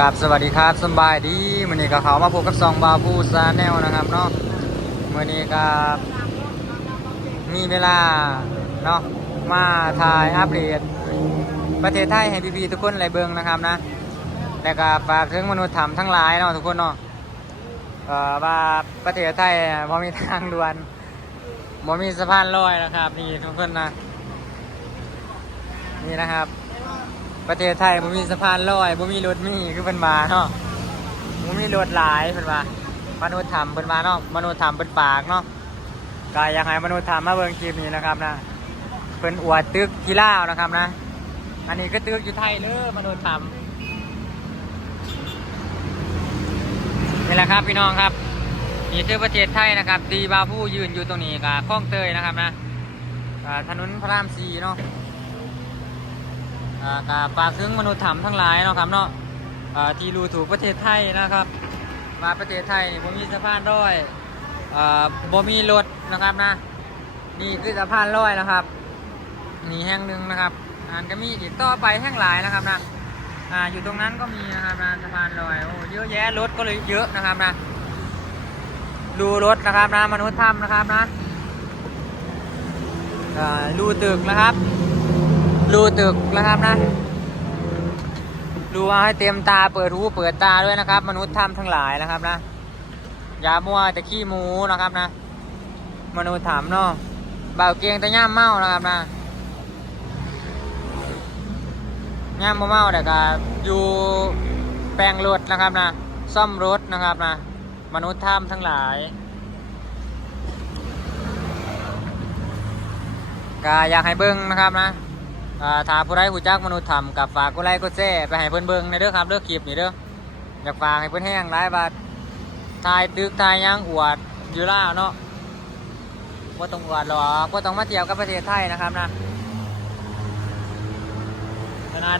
กับสวัสดีครับสบายดีมื่อนี้ก็เขามาพบกับซองบาวผู้ซาแนลนะครับเนาะมื่อนี้ก็มีเวลาเนาะมาถ่ายอัปเดตประเทศไทยให้พี่ๆทุกคนไรเบิงนะครับนะแล้วก็ฝากถึงมนุษย์ธรรมทั้งหลายเนาะทุกคนเนาะเอ่อว่าประเทศไทยพอมีทางด่วนบ่มีสะพานลอยนะครับนี่ทุกคนนะนี่นะครับ ประเทศไทยบ่มีสะพานลอยบ่มีรถมีคือเพิ่นมาเนาะบ่มีรถหลายเพิ่นว่ามนุษย์ทำเพิ่นมาเนาะมนุษย์ทำเพิ่นปากเนาะก็อยากให้มนุษย์ทำมาเบิ่งคลิปนี้นะครับนะเพิ่นอวดตึกที่ลาวนะครับนะ อันนี้ก็ตึกอยู่ไทยเด้อมนุษย์ทำนี่แหละครับพี่น้องครับนี่คือประเทศไทยนะครับตีบาผู้ยืนอยู่ตรงนี้กับคลองเตยนะครับนะอ่าถนนพระรามสี่เนาะ กาฝากถึงมนุษย์ธรรมทั้งหลายเนาะครับเนาะที่รู้ถูกประเทศไทยนะครับ มาประเทศไทยนี่บ่มีสะพานลอยบ่มีรถนะครับนะนี่คือสะพานลอยนะครับนี่แห่งหนึ่งนะครับอ่านก็มีอีกต่อไปแห่งหลายนะครับนะอ่าอยู่ตรงนั้นก็มีนะครับนะสะพานลอยโอ้เยอะแยะรถก็เลยเยอะนะครับนะดูรถนะครับนะมนุษย์ถ้ำนะครับนะอ่าดูตึกนะครับ รูตึกนะครับนะรูเอาให้เต็มตาเปิดหูเปิดตาด้วยนะครับ มนุษย์ถ้ำทั้งหลายนะครับนะอย่ามัวแต่ขี้หมูนะครับนะ มนุษย์ถามเนาะเบาเกียงแต่ย่ามเมานะครับนะย่ามบ่เมาแต่ก็อยู่แปลงรถนะครับนะซ่อมรถนะครับนะมนุษย์ถ้ำทั้งหลายก็อยากให้เบิ้งนะครับนะอ่า ถ้าผู้ใดผู้จักมนุษย์ทำกับฝากกดไลค์กดแชร์ไปให้เพิ่อนเบิ่งในเด้อครับเด้อคลิปนี่เด้ออยากฝากให้เพิ่อนแห้งหลายบาทายตึกถ่ายหยังอวดอยู่ล่าเนาะบ่าต้องอวดหรอกบ่ต้องมาเทียบกับประเทศไทยนะครับนะขนาด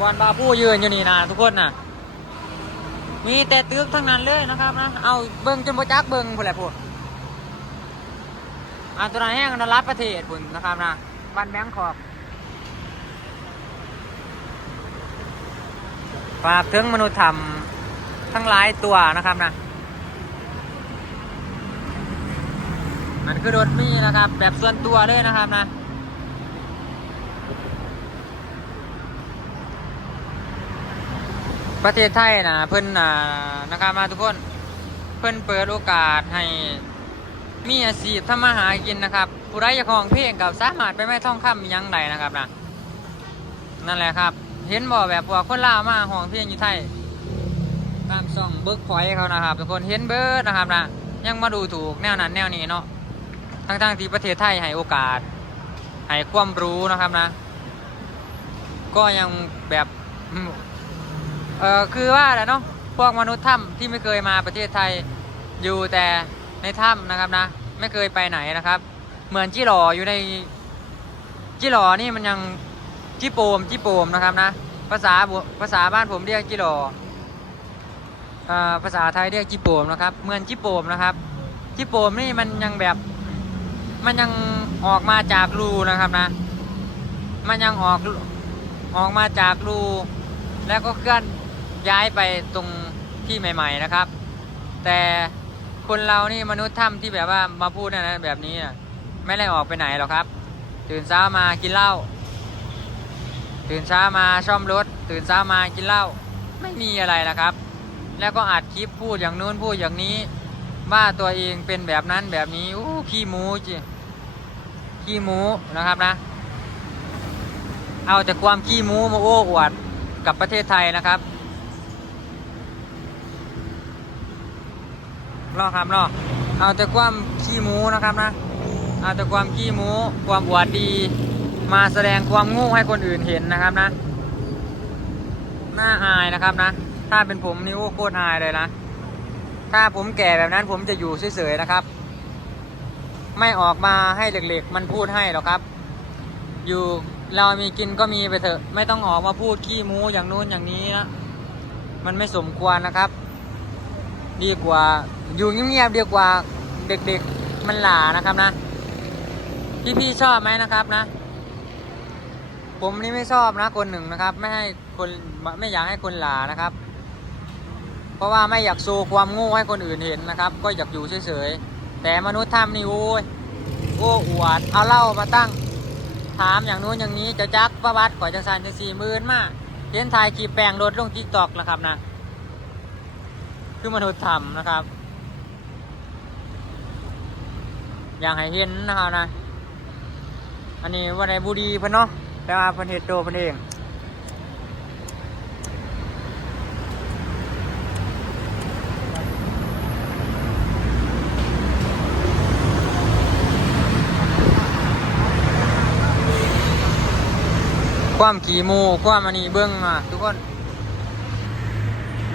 บอลบาผู้ยืนอยู่นี่นะทุกคนน่ะมีแต่ตึกทั้งนั้นเลยนะครับนะเอาเบิ่งจนบ่จักเบิ่งพุ่นแหละพุ่นอันตัวนั้นแห้งนรัฐประเทศพุ่นนะครับนะบ้านแบงคอก ฝากถึงมนุษย์ธรรมทั้งหลายตัวนะครับนะ มันคือรถมีนะครับ แบบส่วนตัวเลยนะครับนะประเทศไทยนะเพิ่นนะนะครับมาทุกคนเพิ่นเปิดโอกาสให้มีอาชีพทำมาหากินนะครับ ผู้ใดอยากห้องเพลงกับสามารถไปไม่ท่องคำมีหยังใดนะครับนะนั่นแหละครับ เห็นบ่แบบพวกคนล่ามาห้องเพลงอยู่ไทยตามช่องเบิร์กพอยเขานะครับทุกคนเห็นเบิร์ดนะครับนะยังมาดูถูกแนวนั้นแนวนี้เนาะทั้งๆที่ประเทศไทยให้โอกาสให้ความรู้นะครับนะ ก็ยังแบบเออคือว่าแหละเนาะพวกมนุษย์ถ้ำที่ไม่เคยมาประเทศไทยอยู่แต่ในถ้ำนะครับนะ ไม่เคยไปไหนนะครับ เหมือนจิหล่ออยู่ในจิหล่อนี่มันยัง จิโปมจิโปมนะครับนะ ภาษาภาษาบ้านผมเรียกจิโลอ่าภาษาไทยเรียกจิโปมนะครับเหมือนจิโปมนะครับ จิโปมนี่มันยังแบบ มันยังออกมาจากรูนะครับนะ มันยังออกออกมาจากรูแล้วก็เคลื่อนย้ายไปตรงที่ใหม่ ๆนะครับ แต่คนเรานี่มนุษย์ถ้ำที่แบบว่ามาพูดนะนะแบบนี้นะไม่ได้ออกไปไหนหรอกครับ ตื่นเช้ามากินเหล้า ตื่นเช้ามาซ่อมรถ ตื่นเช้ามากินเหล้าไม่มีอะไรนะครับ แล้วก็อัดคลิปพูดอย่างนู้นพูดอย่างนี้ ว่าตัวเองเป็นแบบนั้นแบบนี้อู้ขี้หมูจิขี้หมูนะครับนะ เอาแต่ความขี้หมูมาโอ้อวดกับประเทศไทยนะครับรอครับรอเอาแต่ความขี้หมูนะครับนะ เอาแต่ความขี้หมูความอวดดี มาแสดงความโง่ให้คนอื่นเห็นนะครับนะ น่าอายนะครับนะ ถ้าเป็นผมนี่โอ้โคตรอายเลยนะ ถ้าผมแก่แบบนั้นผมจะอยู่เฉยๆนะครับ ไม่ออกมาให้เหล็กๆ มันพูดให้หรอกครับ อยู่เรามีกินก็มีไปเถอะ ไม่ต้องออกมาพูดขี้มูอย่างนู้นอย่างนี้นะ มันไม่สมควรนะครับ ดีกว่าอยู่เงียบๆดีกว่าเด็กๆมันหลานะครับนะ พี่ๆชอบไหมนะครับนะ ผมนี่ไม่ชอบนะคนหนึ่งนะครับ ไม่ให้คนไม่อยากให้คนหลานะครับ เพราะว่าไม่อยากโชว์ความโง่ให้คนอื่นเห็นนะครับ ก็อยากอยู่เฉยๆแต่มนุษย์ทำนี่โอ้ยโอ้อวดเอาเหล่ามาตั้ง ถามอย่างนู้นอย่างนี้จะจักประวัติก่อนจะสั่นจะสี่หมื่นมากเห็นถ่ายขีแปลงรถลงทิกตอกแล้วครับนะคือมนุษย์ทำนะครับ อยากให้เห็นนะครับนะ อันนี้วันไหนบุรีเพิ่นเนาะ แต่ว่าเพิ่นเฮ็ดโตเพิ่นเองความขี่มูความอันนี้เบื้องอะทุกคน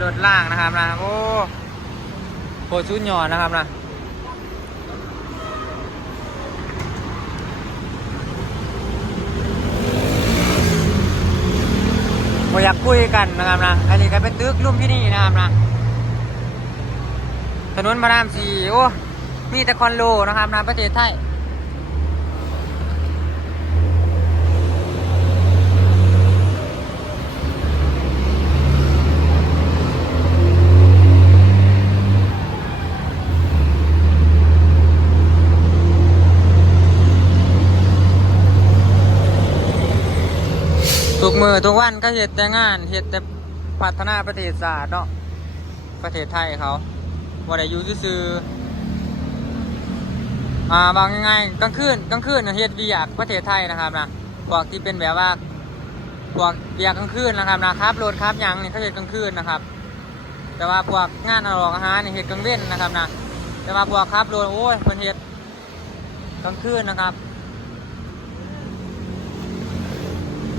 รถล่างนะครับนะ โอ้โคตรชุดหย่อนนะครับนะ บ่อยากคุยกันนะครับนะ อันนี้ก็เป็นตึกรุ่มที่นี่นะครับนะ ถนนพระรามสี่โอ้ มีแต่คอนโดนะครับนะประเทศไทย มือทุกวันก็เห็ดแต่งานเห็ดแต่พัฒนาประเทศศาสตร์เนาะประเทศไทยเขาว่าได้อยู่ซื่ออ่าบางยังไงกลางคืนกลางคืนเฮ็ดเวียกประเทศไทยนะครับนะพวกที่เป็นแบบว่าพวกเวียกกลางคืนนะครับนะครับรถครับหยังนี่เขาเฮ็ดกลางคืนนะครับ แต่ว่าพวกงานอร่อยอาหารนี่เฮ็ดกลางเว้นนะครับนะแต่ว่าพวกครับรถโอ้ยเพิ่นเฮ็ดกลางคืนนะครับ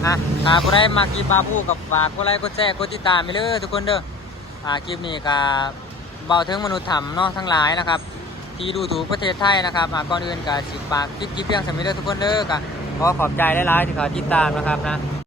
อะถ้าผู้ใดมากีบาบูกับฝากก็ไลค์กดแจ้กดติดตามไปเลยทุกคนเด้ออ่าคลิปนี้ก็เบาถึงมนุษย์ธรรมเนาะทั้งหลายนะครับ ที่ดูถูกประเทศไทยนะครับอ่าก่อนอื่นก็สิฝากคลิปคลิปเพียงสมิเด้อทุกคนเด้อก็ขอขอบใจหลายๆที่เขาติดตามนะครับนะ